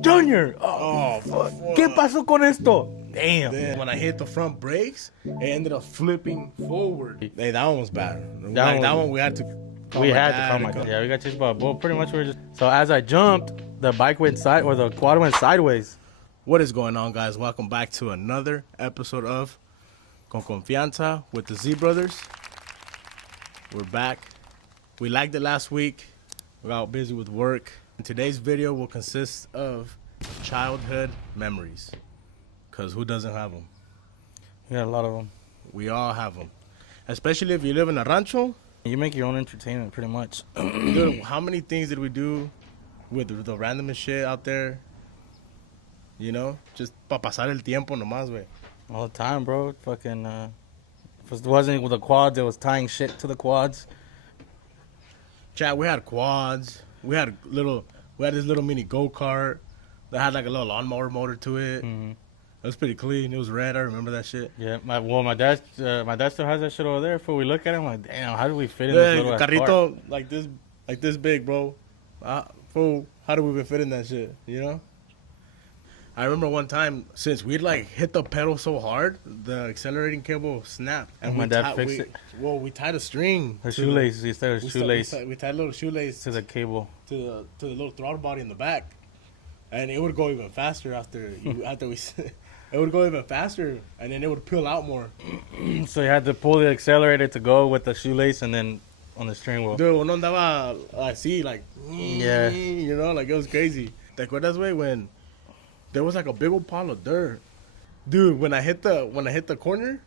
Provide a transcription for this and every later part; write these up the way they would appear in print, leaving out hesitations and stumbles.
Junior, Oh, fuck. ¿qué pasó con esto? Damn. Then when I hit the front brakes, it ended up flipping forward. Hey, that one was bad. That That one- one we had to call We my had to dad call and my come- dad. Yeah, we got chased by a bull. Pretty much we were just. So as I jumped, the bike went side, or the quad went sideways. What is going on, guys? Welcome back to another episode of Con Confianza with the Z Brothers. We're back. We lagged it last week. We got busy with work. And today's video will consist of childhood memories. Because who doesn't have them? You got a lot of them. We all have them. Especially if you live in a rancho. You make your own entertainment, pretty much. Dude, how many things did we do with the randomest shit out there? You know? Just pa pasar el tiempo nomás, güey. All the time, bro. Fucking, if it wasn't with the quads, it was tying shit to the quads. Chat, we had quads. We had this little mini go-kart that had like a little lawnmower motor to it. Mm-hmm. It was pretty clean. It was red. I remember that shit. Yeah, my dad still has that shit over there. If we look at it, I'm like, damn, how do we fit in this Yeah, little ass carrito like this big, bro. Fool, how do we even fit in that shit? You know? I remember one time, since we'd like hit the pedal so hard, the accelerating cable snapped. And my dad fixed it. Well, we tied a string. The to shoelace, he said it we was sta- shoelace We tied a little shoelace to the cable. to the little throttle body in the back, and it would go even faster after we. It would go even faster, and then it would peel out more. So you had to pull the accelerator to go with the shoelace, and then on the steering wheel. Dude, uno andaba así, like, Yeah. you know, like it was crazy. ¿Te acuerdas, way when there was like a big old pile of dirt? Dude, when I hit the corner,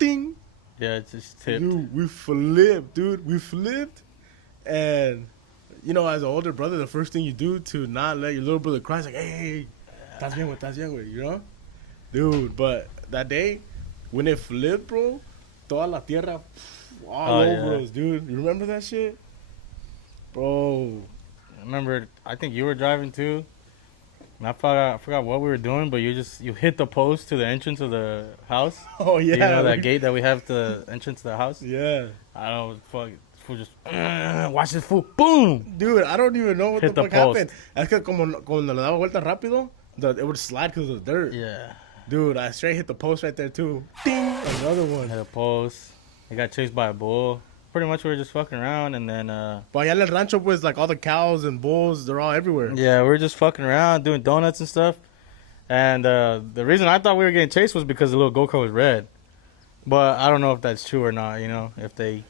ding, Yeah, it's just tipped. dude, we flipped, dude. We flipped, and you know, as an older brother, the first thing you do to not let your little brother cry is like, hey, estás bien, güey, you know? Dude, but that day, when it flipped, bro, toda la tierra all over yeah. us, dude. You remember that shit? Bro. I remember, I think you were driving too. And I forgot what we were doing, but you hit the post to the entrance of the house. Oh, yeah. You know that gate that we have to the entrance to the house? Yeah. I don't know, fuck, fool just, watch this fool, boom! Dude, I don't even know what Hit the the fuck post. happened. Es que como cuando le daba vuelta rápido, it would slide because of the dirt. Yeah. Dude, I straight hit the post right there, too. Ding! Another one. Hit a post. They got chased by a bull. Pretty much we were just fucking around, and then, But allá en el rancho, pues, like, all the cows and bulls, they're all everywhere. yeah, we were just fucking around, doing donuts and stuff. And the reason I thought we were getting chased was because the little go-kart was red. But I don't know if that's true or not, you know, if they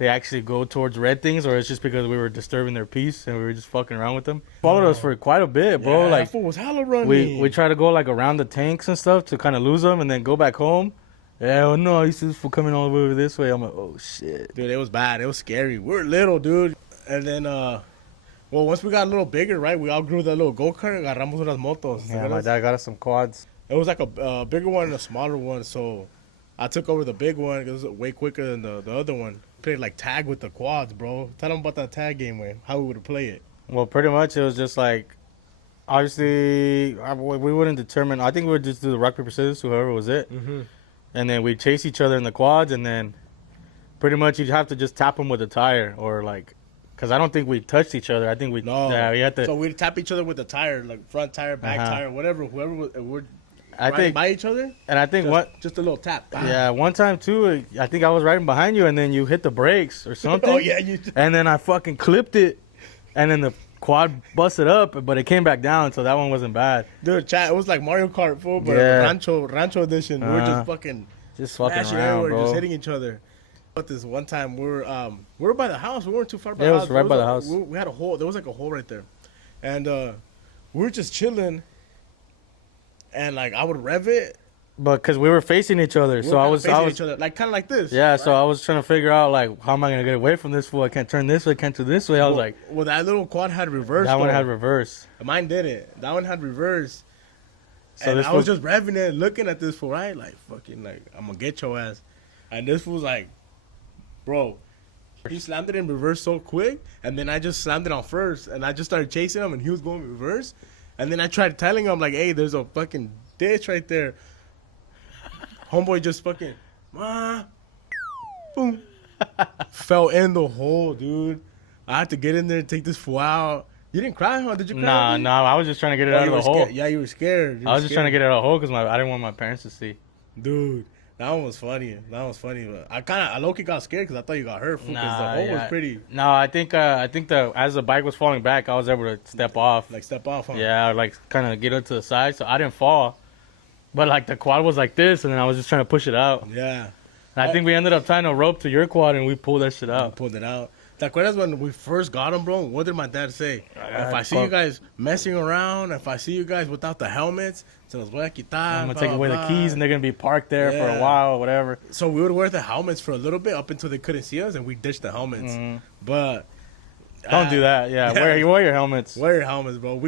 actually go towards red things, or it's just because we were disturbing their peace and we were just fucking around with them. Followed us for quite a bit, bro. Yeah, Like, that fool was hella running. we try to go like around the tanks and stuff to kind of lose them and then go back home. Hell no, I used to for coming all the way over this way. I'm like, oh shit. Dude, it was bad. It was scary. We were little, dude. And then, well, once we got a little bigger, right, we outgrew that little go-kart, agarramos unas motos. Yeah, my dad got us some quads. It was like a bigger one and a smaller one, so I took over the big one. It was way quicker than the other one. Played like tag with the quads, bro. Tell them about that tag game, man. How we would play it. Well, pretty much it was just like, obviously, we wouldn't determine. I think we would just do the rock, paper, scissors, whoever was it. Mm-hmm. And then we'd chase each other in the quads, and then pretty much you'd have to just tap them with a tire, or like, because I don't think we touched each other. I think we, No. yeah, we had to. So we'd tap each other with the tire, like front tire, back Uh-huh. tire, whatever. Whoever we're I riding think, by each other. and I think Just a little tap. yeah, one time too, I think I was riding behind you, and then you hit the brakes or something. Oh yeah, you. And then I fucking clipped it, and then the quad busted up, but it came back down, so that one wasn't bad. Dude, chat. It was like Mario Kart, fool, but Yeah. Rancho edition. We were Uh-huh. just fucking Just fucking smashing around, everywhere, bro. just hitting each other. But this one time we were by the house. We weren't too far by Yeah, the it house. was right by There the a- house. We had a hole. There was like a hole right there, and we were just chilling. And like I would rev it. But because we were facing each other, We so were I kinda was, facing each other, like kind of like this. yeah. So right? I was trying to figure out like, how am I gonna get away from this fool? I can't turn this way, can't do this way. I was like, well, that little quad had reverse. that one though. had reverse. Mine didn't. That one had reverse. So And this I was fool- just revving it, looking at this fool, right? Like, fucking, like, I'm gonna get your ass. And this fool's like, bro, he slammed it in reverse so quick, and then I just slammed it on first, and I just started chasing him, and he was going reverse. And then I tried telling him, like, hey, there's a fucking ditch right there. Homeboy just fucking, boom, fell in the hole, dude. I had to get in there and take this fool out. You didn't cry, huh? Did you cry? Nah, dude? nah. I was just trying to get it Oh, out you of the were hole. scared. Yeah, you were scared. You I were was just trying to scared. get it out of the hole because I didn't want my parents to see. Dude, that one was funny. That was funny. But I low-key got scared because I thought you got hurt, fool, because the hole was pretty, No, I think the as the bike was falling back, I was able to step off. like, step off, huh? Yeah, or like kind of get it to the side, so I didn't fall. But like the quad was like this, and then I was just trying to push it out. Yeah. And I think we ended up tying a rope to your quad, and we pulled that shit I out. pulled it out. ¿Te acuerdas when we first got them, bro? What did my dad say? If I see you fuck. guys messing around, if I see you guys without the helmets, se los voy a quitar. I'm gonna blah, take away blah. the keys, and they're gonna be parked there for Yeah. a while, or whatever. So we would wear the helmets for a little bit up until they couldn't see us, and we ditched the helmets. Mhm. But Don't do that. Yeah, yeah. wear your helmets. wear your helmets, bro.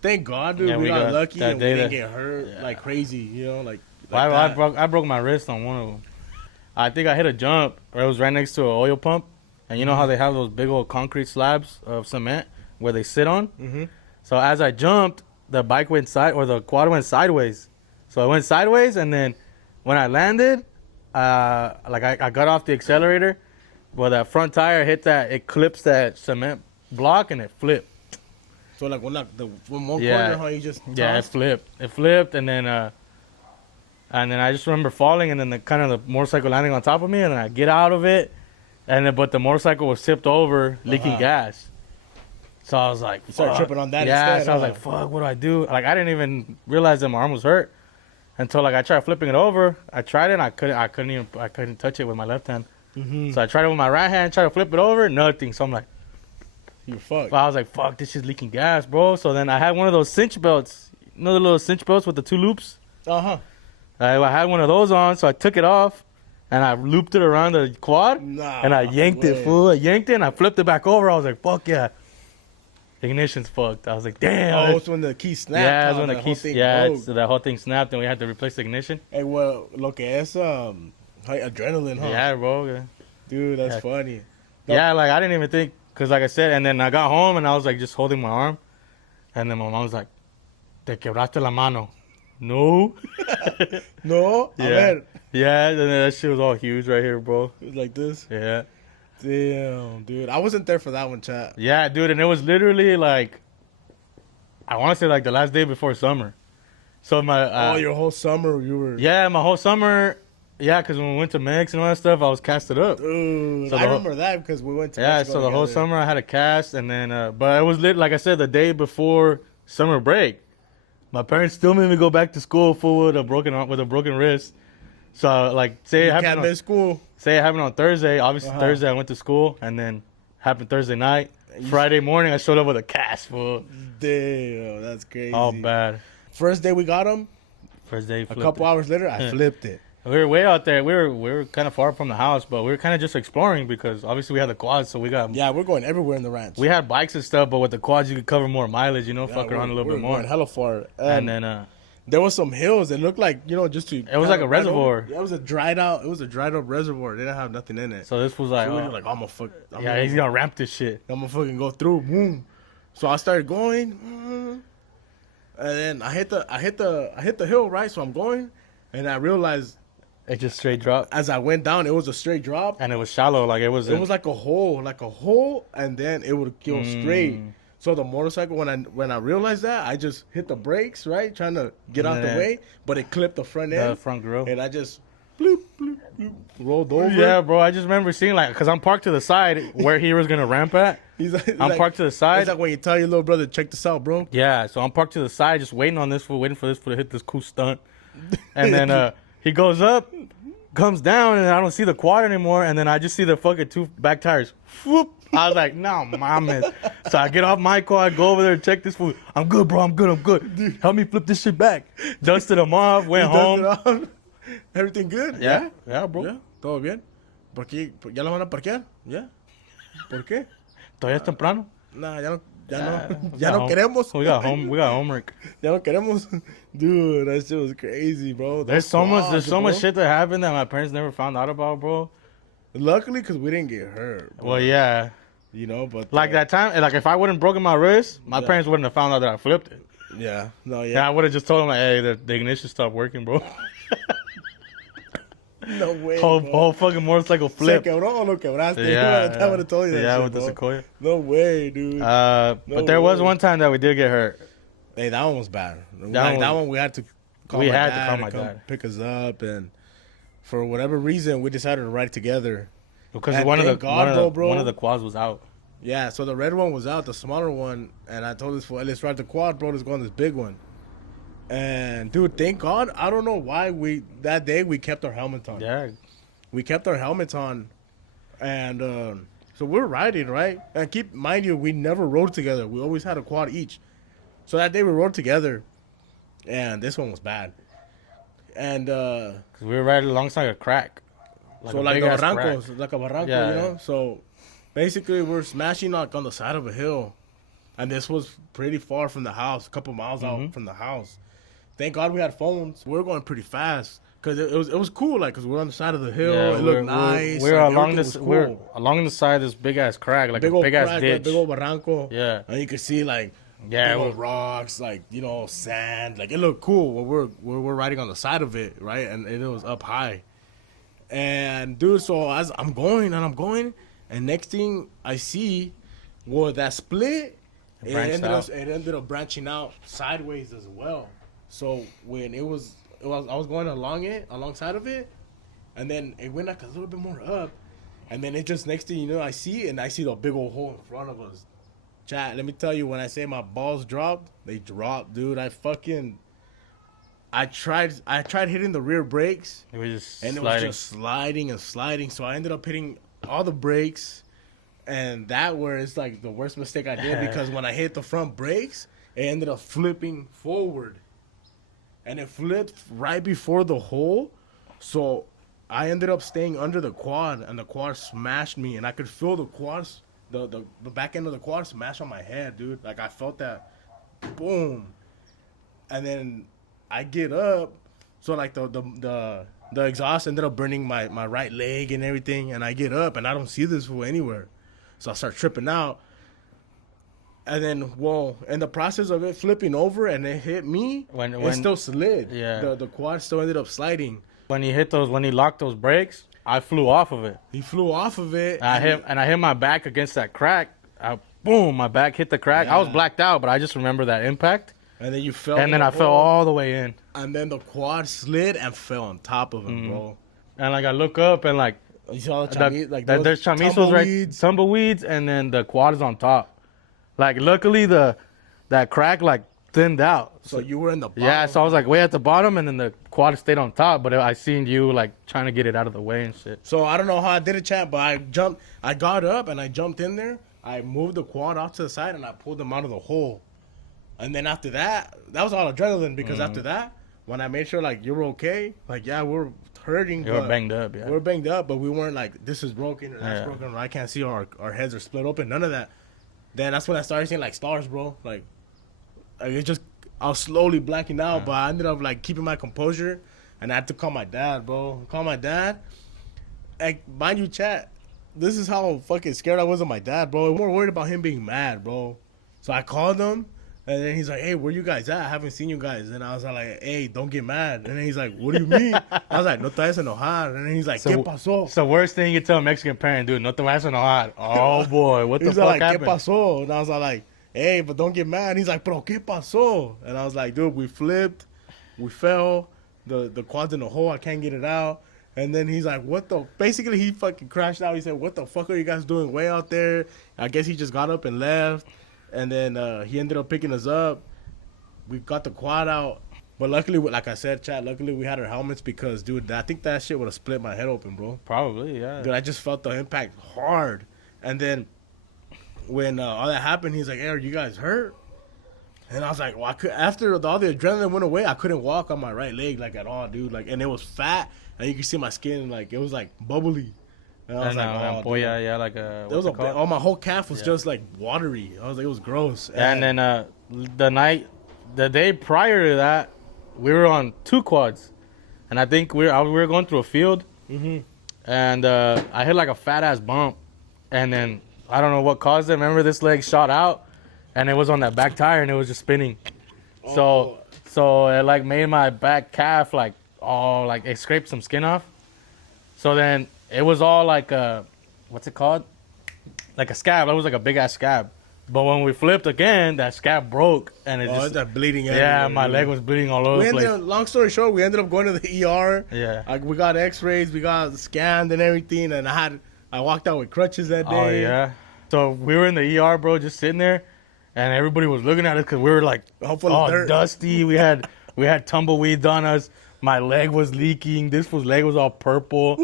Thank God, dude. Yeah, we got lucky that and we day didn't that- get hurt Yeah. like crazy, you know, like I broke my wrist on one of them. I think I hit a jump, or it was right next to an oil pump, and you know how they have those big old concrete slabs of cement where they sit on. Mm-hmm. So as I jumped, the bike went the quad went sideways. So it went sideways, and then when I landed, I got off the accelerator, but that front tire it clips that cement block, and it flipped. So like when the one Yeah. corner, how you just Yeah, tossed? it flipped, and then I just remember falling, and then the motorcycle landing on top of me, and then I get out of it, but the motorcycle was tipped over, leaking Uh-huh. gas. So I was like, You started fuck. tripping on that Yeah, instead, so I was huh? like, fuck, what do I do? Like I didn't even realize that my arm was hurt until like I tried flipping it over. I tried it, and I couldn't touch it with my left hand. Mm-hmm. So I tried it with my right hand, tried to flip it over, nothing. So I'm like, You're fucked. I was like, fuck, this shit's leaking gas, bro. So then I had one of those cinch belts, you know the little cinch belts with the two loops. Uh-huh. I had one of those on, so I took it off, and I looped it around the quad, Nah. and I yanked it, way. fool. I yanked it, and I flipped it back over. I was like, fuck yeah. Ignition's fucked. I was like, damn. Oh, that's- it's when the key snapped. yeah, it's huh? when the whole key, thing yeah, broke. so that whole thing snapped, and we had to replace the ignition. Hey, well, lo que es adrenaline, huh? Yeah, bro. Yeah. Dude, that's Yeah. funny. No. Yeah, like I didn't even think, cause like I said, and then I got home and I was like just holding my arm, and then my mom was like, "Te quebraste la mano." No. No, a Yeah. ver. Yeah, and then that shit was all huge right here, bro. It was like this. Yeah. Damn, dude. I wasn't there for that one, chat. Yeah, dude, and it was literally like, I want to say like the last day before summer. So my Your whole summer you were. yeah, my whole summer, yeah, because when we went to Mex and all that stuff, I was casted up. Dude, So I the whole- remember that because we went to Yeah, Mexico so the whole together. summer I had a cast, and then but it was lit. Like I said, the day before summer break, my parents still made me go back to school full with a broken wrist. So like say You it happened can't on, miss school. say it happened on Thursday. Obviously Uh-huh. Thursday I went to school, and then happened Thursday night. Friday morning I showed up with a cast, full. Damn, that's crazy. All bad. First day we got him, First day. a flipped couple it. hours later, I flipped it. We were way out there. We were kind of far from the house, but we were kind of just exploring because obviously we had the quads, so we got Yeah, we're going everywhere in the ranch. we had bikes and stuff. But with the quads, you could cover more mileage, you know, Yeah, fuck around a little we're bit more. Going hella far. And then there was some hills that looked like, just to. It was like a reservoir. Yeah, it was a dried out reservoir. They didn't have nothing in it. so this was like, So we oh, were like, I'm gonna fuck. yeah, he's gonna ramp this shit. I'm gonna fucking go through. Boom. So I started going, and then I hit the hill, right? So I'm going, and I realized It just straight dropped, as I went down, it was a straight drop. and it was shallow, like it was. It was like a hole, and then it would go straight. So the motorcycle, when I realized that, I just hit the brakes, right, trying to get out the Yeah. way, but it clipped the front the end, front grill. and I just bloop, bloop, bloop, rolled over. Yeah, bro. I just remember seeing like, cause I'm parked to the side where he was gonna ramp at. He's like, I'm parked to the side. It's like when you tell your little brother, check this out, bro. Yeah, so I'm parked to the side, just waiting for this fool to hit this cool stunt. And then he goes up, comes down, and I don't see the quad anymore. And then I just see the fucking two back tires. Whoop. I was like, no, mames. So I get off my quad, go over there, check this fool. I'm good, bro. I'm good. Help me flip this shit back. Dusted him off, went He dusted home. off. Everything good? Yeah, bro. Yeah, todo bien. ¿Por qué? ¿Ya lo van a parquear? ¿Ya? ¿Por qué? Todavía es temprano. Nah, ya no We ya got no home- queremos. We got homework. Ya no queremos. Dude, that shit was crazy, bro. There's Those so much squads, so much bro. shit that happened that my parents never found out about, bro. Luckily, because we didn't get hurt. Bro. Well, yeah. But Like that time, like if I wouldn't broken my wrist, my Yeah. parents wouldn't have found out that I flipped it. Yeah, no, Yeah, I would have just told them like, hey, the ignition stopped working, bro. No way, Whole bro. fucking motorcycle flip. Se quebró o lo quebraste? Yeah, I would have told you that yeah, shit, with the bro. Sequoia. No way, dude. But No there was way. one time that we did get hurt. Hey, that one was bad. That That one- one we had to call we my had to dad call to my come dad. pick us up, and for whatever reason, we decided to ride together. Because And one of the thank God, bro. one of the quads was out. Yeah, so the red one was out, the smaller one, and I told this fool, "Hey, let's ride the quad, bro. Let's go on this big one." And dude, thank God, I don't know why that day we kept our helmets on. Yeah. We kept our helmets on, and so we're riding, right? And keep mind you, we never rode together. We always had a quad each. So that day we rode together, and this one was bad. And Because we were right alongside a crack. so a like the big-ass barrancos, crack. like a barranco, Yeah, you know. yeah. So basically, we're smashing like on the side of a hill, and this was pretty far from the house, a couple miles Mm-hmm. out from the house. Thank God we had phones. We were going pretty fast because it was cool, like because we're on the side of the hill. Yeah, it looked nice. We're like, along everything this. was We're cool. along the side of this big ass crack, like Big a old big ass crack, ditch. like, big old barranco. Yeah. And you could see like Yeah, big it old rocks, like sand. Like it looked cool when we're riding on the side of it, right? And it was up high. And dude, so as I'm going, and next thing I see, well, that split, It branched out. it ended up branching out sideways as well. So when I was going alongside of it, and then it went like a little bit more up, and then it just next thing you know, I see the big old hole in front of us. Chat, let me tell you, when I say my balls dropped, they dropped, dude. I tried hitting the rear brakes, It was just and it sliding. was just sliding and sliding. So I ended up hitting all the brakes, and that where it's like the worst mistake I did because when I hit the front brakes, it ended up flipping forward, and it flipped right before the hole. So I ended up staying under the quad, and the quad smashed me, and I could feel the quads, the back end of the quad smash on my head, dude. Like I felt that, boom, and then I get up, so like the exhaust ended up burning my right leg and everything, and I get up and I don't see this fool anywhere, so I start tripping out, and then in the process of it flipping over and it hit me, When- it still slid. Yeah. the quad still ended up sliding. When he locked those brakes, I flew off of it. He flew off of it. And I hit my back against that crack. Boom, my back hit the crack. I was Yeah. blacked out, but I just remember that impact. And then you fell. And in then the I fell hole, all the way in. And then the quad slid and fell on top of Mm-hmm. him, bro. And like I look up and like You saw the there's chamisos right, tumbleweeds, and then the quad is on top. Like luckily that crack like thinned out. So you were in the bottom. Yeah, so I was like way at the bottom, and then the quad stayed on top. But I seen you like trying to get it out of the way and shit. So I don't know how I did it, chat, but I got up and I jumped in there. I moved the quad off to the side and I pulled them out of the hole. And then after that was all adrenaline because Mm-hmm. after that, when I made sure like you're okay, like yeah, we're hurting. You were but banged up, yeah. We're banged up, but we weren't like this is broken or that's Yeah. broken or I can't see or our heads are split open. None of that. Then that's when I started seeing like stars, bro. Like it just I was slowly blacking out, but I ended up like keeping my composure, and I had to call my dad, bro. Call my dad. Like mind you, chat. This is how fucking scared I was of my dad, bro. I'm more worried about him being mad, bro. So I called him, and then he's like, "Hey, where you guys at? I haven't seen you guys." And I was like, "Hey, don't get mad." And then he's like, "What do you mean?" I was like, "No te vas a enojar." And then he's like, "¿Qué pasó?" It's the worst thing you can tell a Mexican parent, dude. No te vas a enojar. Oh boy, what the He's fuck like, happened? ¿Qué pasó? And I was like, "Hey, but don't get mad." He's like, "Pero qué pasó?" And I was like, "Dude, we flipped, we fell, the quad's in the hole. I can't get it out." And then he's like, "What the?" Basically, he fucking crashed out. He said, "What the fuck are you guys doing way out there?" I guess he just got up and left. And then he ended up picking us up. We got the quad out. But luckily, like I said, chat, luckily we had our helmets because, dude, I think that shit would have split my head open, bro. Probably, yeah. Dude, I just felt the impact hard. And then when all that happened, he's like, "Hey, are you guys hurt?" And I was like, "Well, after all the adrenaline went away, I couldn't walk on my right leg like at all, dude. Like, and it was fat, and you could see my skin, like it was like bubbly." And I was like, "Oh, boy, dude." yeah, like There was oh, my whole calf was just like watery. I was like, it was gross. And then the day prior to that, we were on two quads, and I think we were going through a field, and I hit like a fat ass bump, and then I don't know what caused it. Remember, this leg shot out, and it was on that back tire, and it was just spinning. So it like made my back calf like it scraped some skin off, So then it was all like what's it called? Like a scab. It was like a big ass scab. But when we flipped again, that scab broke and it Oh, just that bleeding. yeah, everywhere, my dude. leg was bleeding all over We the ended place. up, long story short, we ended up going to the ER. Yeah. Like we got X-rays, we got scanned and everything, and I walked out with crutches that day. Oh yeah. So we were in the ER, bro, just sitting there, and everybody was looking at us because we were like All full all of dirt. dusty. We had tumbleweeds on us. My leg was leaking. This fool's leg was all purple.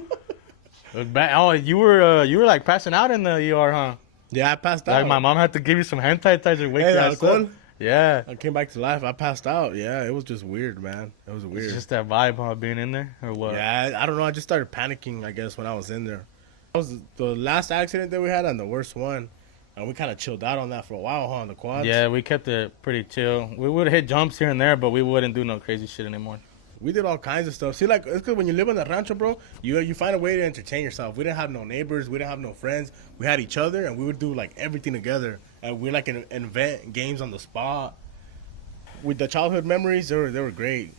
It was bad. Oh, you were like passing out in the ER, huh? Yeah, I passed out. Like my mom had to give you some hand sanitizer to wake Hey, your ass alcohol? up. Yeah. I came back to life. I passed out. Yeah, it was just weird, man. It was weird. It's just that vibe, huh, being in there or what? Yeah, I don't know. I just started panicking, I guess, when I was in there. That was the last accident that we had and the worst one. And we kind of chilled out on that for a while, huh, on the quads. Yeah, we kept it pretty chill. We would hit jumps here and there, but we wouldn't do no crazy shit anymore. We did all kinds of stuff. See, like, it's because when you live on the rancho, bro, you find a way to entertain yourself. We didn't have no neighbors. We didn't have no friends. We had each other, and we would do, like, everything together. And we like invent games on the spot. With the childhood memories, they were great.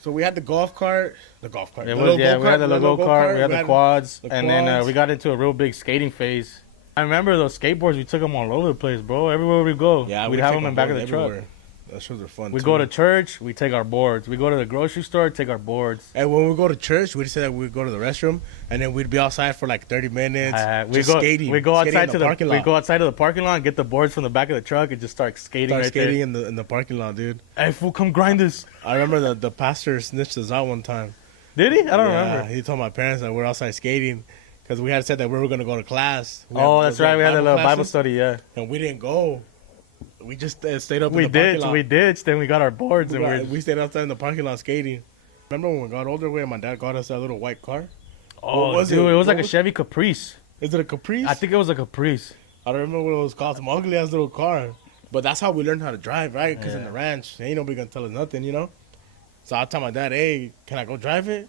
So we had the golf cart. It The was, little yeah, we had the little go-kart, we had the quads, the and then quads. we got into a real big skating phase. I remember those skateboards, we took them all over the place, bro. Everywhere we go, Yeah, we'd we have take them in them back of the everywhere. truck. Those shows are fun, We too. go to church, we take our boards. We go to the grocery store, take our boards. And when we go to church, we'd say that we'd go to the restroom, and then we'd be outside for like 30 minutes, We just go, skating. we go skating outside in to the parking lot. we go outside to the parking lot, get the boards from the back of the truck, and just start skating Start right skating in the parking lot, dude. there. Hey, fool, come grind us. I remember the pastor snitched us out one time. Did he? I don't Yeah, remember. He told my parents that we're outside skating because we had said that we were gonna go to class. Oh, that's right. We had a little Bible classes, study. Yeah, and we didn't go. We just stayed up. we in the parking did. lot. We ditched. Then we got our boards and We stayed outside in the parking lot skating. Remember when we got older? Where my dad got us that little white car. oh, what was dude, it? it was like What a was- Chevy Caprice. Is it a Caprice? I think it was a Caprice. I don't remember what it was called. Some ugly ass little car. But that's how we learned how to drive, right? Because in Yeah. the ranch, ain't nobody gonna tell us nothing, you know? So I'll tell my dad, hey, can I go drive it?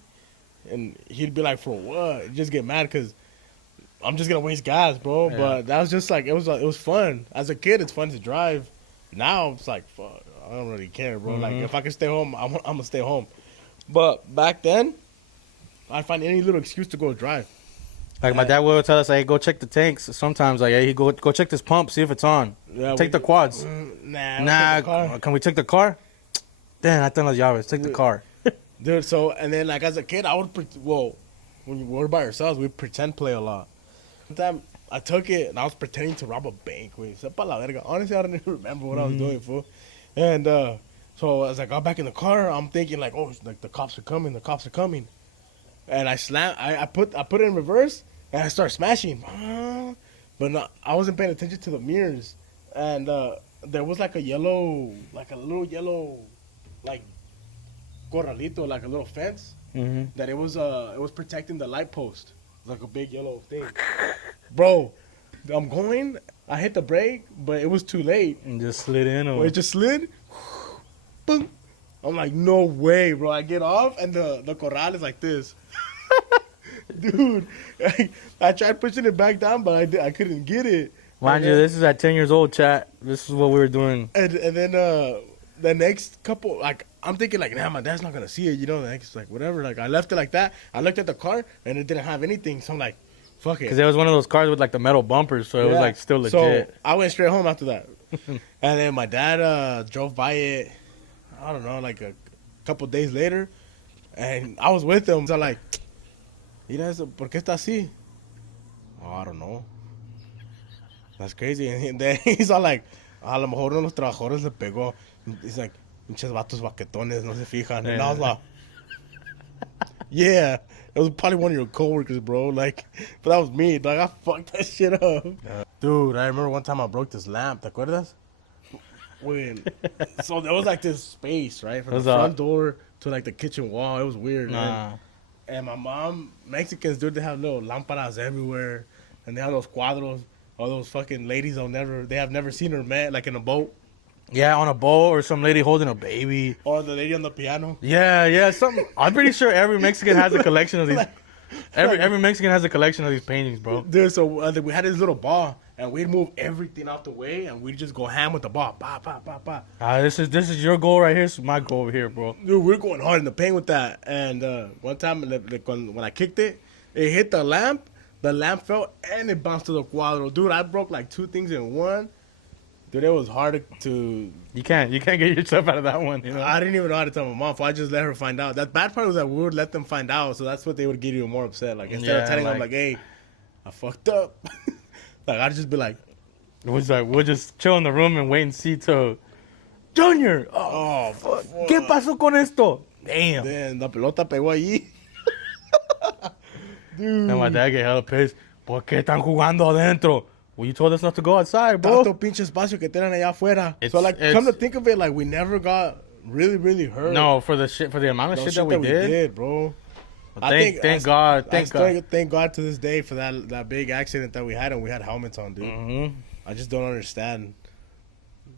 And he'd be like, for what? He'd just get mad because I'm just gonna waste gas, bro. Yeah. But that was just like, it was fun. As a kid, it's fun to drive. Now it's like, fuck, I don't really care, bro. Like, Mhm. if I can stay home, I'm gonna stay home. But back then, I'd find any little excuse to go drive. Like my dad would tell us, "Hey, go check the tanks." Sometimes, like, "Hey, go check this pump, see if it's on." Yeah, Take the quads. Nah, we'll Nah, take the car. can we take the car? Damn, I thought las llaves. Take the car. Dude, so, and then, like, as a kid, I would, when we were by ourselves, we'd pretend play a lot. One time, I took it, and I was pretending to rob a bank, güey. Sepa la verga. Honestly, I don't even remember what I was doing, fool. And, so, as I got back in the car, I'm thinking, like, oh, like, the cops are coming, And I put it in reverse, and I start smashing. But I wasn't paying attention to the mirrors. And, there was, like, a little yellow, like, corralito, like a little fence Mm-hmm. that it was protecting the light post. It was like a big yellow thing. Bro, I hit the brake, but it was too late. And just slid in. Or... It just slid. Boom. I'm like, no way, bro. I get off and the corral is like this. Dude, I tried pushing it back down, but I couldn't get it. Mind you, this is at 10 years old, chat. This is what we were doing. And then the next couple, like, I'm thinking, like, nah, my dad's not gonna see it, you know. Like, it's like, whatever. Like, I left it like that. I looked at the car and it didn't have anything, so I'm like, fuck it. Because it was one of those cars with, like, the metal bumpers, so it was, Yeah. like, still legit. So I went straight home after that. And then my dad drove by it, I don't know, like a couple days later, and I was with him. So I'm like, mira eso, ¿por qué está así? Oh, I don't know. That's crazy. And then he's all like, a lo mejor uno de los trabajadores le pegó. He's like, pinches vatos baquetones, no se fijan. And I was like, yeah, it was probably one of your coworkers, bro. Like, but that was me. Like, I fucked that shit up. Dude, I remember one time I broke this lamp. ¿Te acuerdas? So there was like this space, right? From What's the front up? door to like the kitchen wall. It was weird, man. Nah. And my mom, Mexicans, dude, they have little lámparas everywhere. And they have those cuadros. All those fucking ladies they have never seen or met, like in a boat. Yeah, on a boat or some lady holding a baby. Or the lady on the piano. Yeah, something. I'm pretty sure every Mexican has a collection of these. Every Mexican has a collection of these paintings, bro. Dude, so we had this little ball, and we'd move everything out the way, and we'd just go ham with the ball. Bah, bah, bah, bah. This is your goal right here. This is my goal over here, bro. Dude, we're going hard in the paint with that. And one time, like, when I kicked it, it hit the lamp. The lamp fell, and it bounced to the cuadro. Dude, I broke like 2 things in one. Dude, it was hard to... You can't get yourself out of that one, you know? I didn't even know how to tell my mom, so I just let her find out. That bad part was that we would let them find out, so that's what they would get even more upset. Like, instead of telling them, like, hey, I fucked up. Like, I'd just be like... It was like, we'll just chill in the room and wait and see till... Junior! Oh, fuck. ¿Qué pasó con esto? Damn. Damn, la pelota pegó allí. Dude. And my dad get hella pissed. ¿Por qué están jugando adentro? Well, you told us not to go outside, bro. Tanto pinche espacio que tienen allá afuera. It's- So, like, it's- come to think of it, like, we never got really, really hurt. No, for the amount of No shit that we did. bro. Thank God. Thank God to this day for that big accident that we had, and we had helmets on, dude. Mm-hmm. I just don't understand.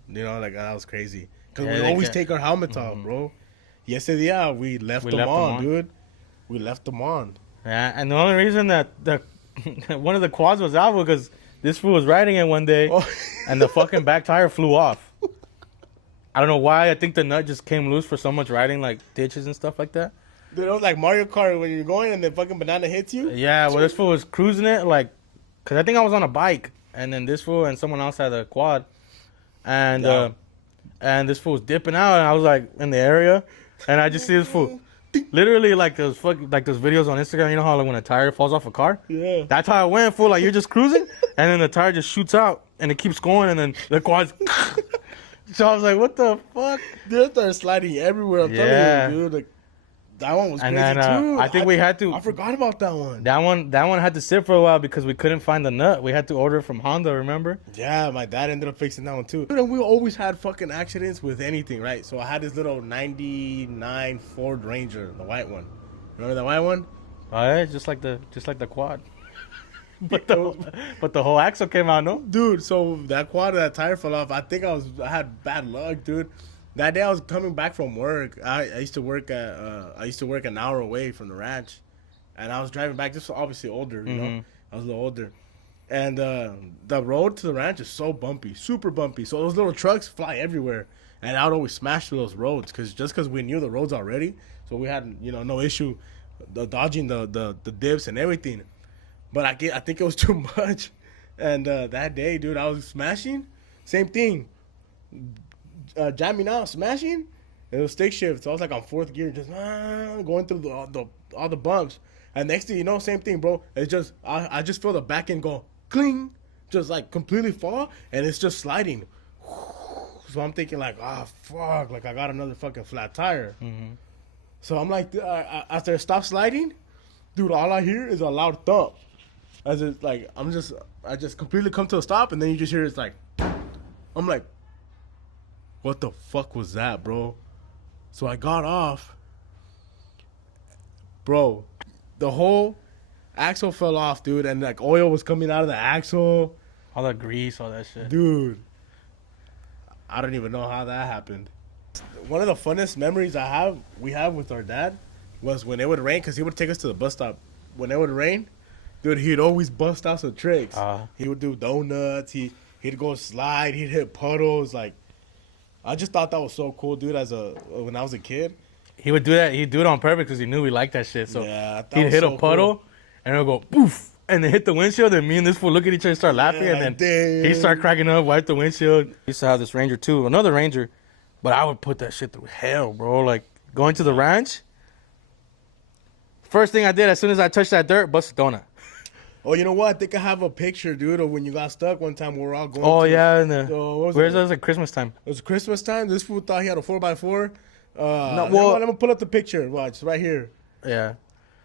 You know, like, that was crazy. Because Yeah, we they always can't- take our helmets off, bro. Yesterday, we left them on, dude. We left them on. Yeah, and the only reason that the one of the quads was out was because this fool was riding it one day, Oh. and the fucking back tire flew off. I don't know why. I think the nut just came loose for so much riding, like ditches and stuff like that. Dude, it was like Mario Kart when you're going and the fucking banana hits you. Yeah, well, this fool was cruising it, like, because I think I was on a bike, and then this fool and someone else had a quad, and Yeah. and this fool was dipping out, and I was like in the area, and I just see this fool, literally like those videos on Instagram. You know how like when a tire falls off a car? Yeah. That's how it went, fool. Like you're just cruising, and then the tire just shoots out, and it keeps going, and then the quad's. So I was like, what the fuck? They started sliding everywhere. I'm Yeah. telling you, dude. Like, that one was And crazy then too. I think we had to. I forgot about that one. That one had to sit for a while because we couldn't find the nut. We had to order it from Honda. Remember? Yeah, my dad ended up fixing that one too. Dude, and we always had fucking accidents with anything, right? So I had this little 99 Ford Ranger, the white one. Remember the white one? Oh, yeah, just like the quad. but the whole axle came out, no? Dude, so that quad, that tire fell off. I think I had bad luck, dude. That day I was coming back from work. I used to work an hour away from the ranch, and I was driving back. Just obviously older, you know. I was a little older, and the road to the ranch is so bumpy, super bumpy. So those little trucks fly everywhere, and I would always smash through those roads because we knew the roads already, so we had no issue dodging the dips and everything. But I think it was too much, and that day, dude, I was smashing. Same thing. Jamming out, smashing. It was stick shift. So I was like on 4th gear, just going through all the bumps. And next thing you know, same thing, bro. It's just I just feel the back end go cling, just like completely fall, and it's just sliding. So I'm thinking like, fuck, like I got another fucking flat tire. So I'm like, after it stops sliding, dude, all I hear is a loud thump. As it's like I just completely come to a stop, and then you just hear it's like, I'm like, what the fuck was that, bro? So I got off. Bro, the whole axle fell off, dude. And like oil was coming out of the axle. All that grease, all that shit. Dude, I don't even know how that happened. One of the funnest memories we have with our dad was when it would rain, because he would take us to the bus stop. When it would rain, dude, he'd always bust out some tricks. He would do donuts. He'd go slide. He'd hit puddles. Like, I just thought that was so cool, dude. When I was a kid, He would do that. He'd do it on purpose because he knew we liked that shit. So yeah, that he'd was hit so a puddle, cool. and it'll go poof, and then hit the windshield. And me and this fool look at each other, and start laughing, Yeah, and then like, he damn. start cracking up, wipe the windshield. Used to have this Ranger too, another Ranger, but I would put that shit through hell, bro. Like going to the ranch. First thing I did as soon as I touched that dirt, bust a donut. Oh, you know what? I think I have a picture, dude, of when you got stuck one time. We were all going. Oh to, yeah, and what was where's it? that? It was like Christmas time. It was Christmas time. This fool thought he had a 4x4. well- let me pull up the picture. Watch, it's right here. Yeah.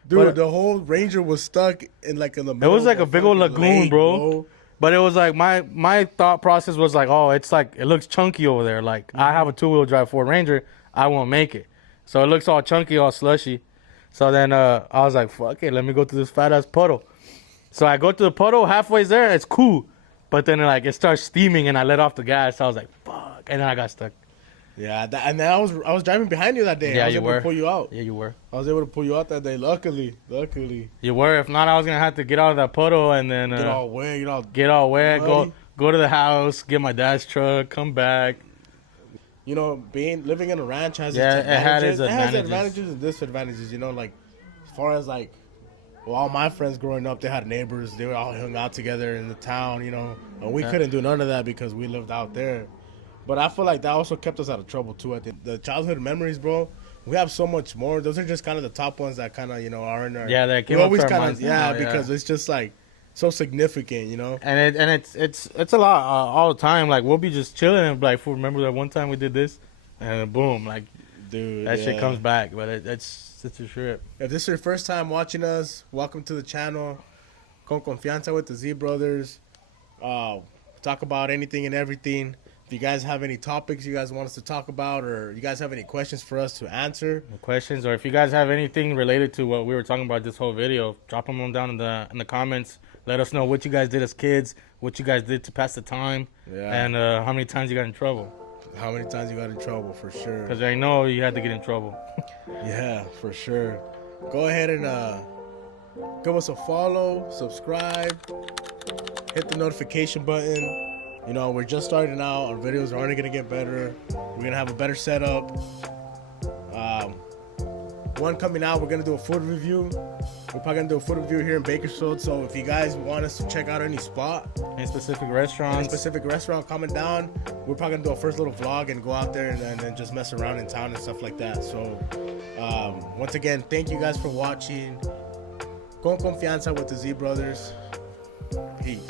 Dude, But- the whole Ranger was stuck in the It middle. was like of a big old fucking lagoon, lake, bro. But it was like my thought process was like, oh, it's like it looks chunky over there. Like I have a 2-wheel drive Ford Ranger, I won't make it. So it looks all chunky, all slushy. So then I was like, fuck it, let me go to this fat ass puddle. So I go to the puddle, halfway there, it's cool. But then like it starts steaming and I let off the gas. So I was like, fuck, and then I got stuck. Yeah, and then I was driving behind you that day. Yeah, I was you able were. to pull you out. Yeah, you were. I was able to pull you out that day. Luckily. You were. If not, I was gonna have to get out of that puddle and then Get all wet, get all wet. muddy. Go to the house, get my dad's truck, come back. You know, living in a ranch has Yeah, its it had advantages. its It has advantages. advantages and disadvantages. You know, like as far as like, well, all my friends growing up, they had neighbors. They were all hung out together in the town. You know, and we Yeah. couldn't do none of that because we lived out there. But I feel like that also kept us out of trouble too. I think the childhood memories, bro. We have so much more. Those are just kind of the top ones that kind of are in our. Yeah, that came we up always to our kind minds of now, because it's just like so significant. You know. And it's a lot all the time. Like we'll be just chilling and be like, "Fool, remember that one time we did this?" And boom, like Dude, that shit yeah. comes back. But it's a trip. If this is your first time watching us, welcome to the channel. Con Confianza with the Z Brothers. Talk about anything and everything. If you guys have any topics you guys want us to talk about, or you guys have any questions for us to answer, Questions, or if you guys have anything related to what we were talking about this whole video, drop them down in the comments. Let us know what you guys did as kids, what you guys did to pass the time, and how many times you got in trouble. how many times you got in trouble, for sure. Because I know you had to get in trouble. Yeah, for sure. Go ahead and give us a follow, subscribe, hit the notification button. You know, we're just starting out. Our videos are only going to get better. We're going to have a better setup. One coming out, we're going to do a food review. We're probably going to do a food review here in Bakersfield. So if you guys want us to check out any spot, Any specific any restaurants? specific restaurant, comment down. We're probably going to do a first little vlog and go out there and then just mess around in town and stuff like that. So once again, thank you guys for watching. Con Confianza with the Z Brothers. Peace.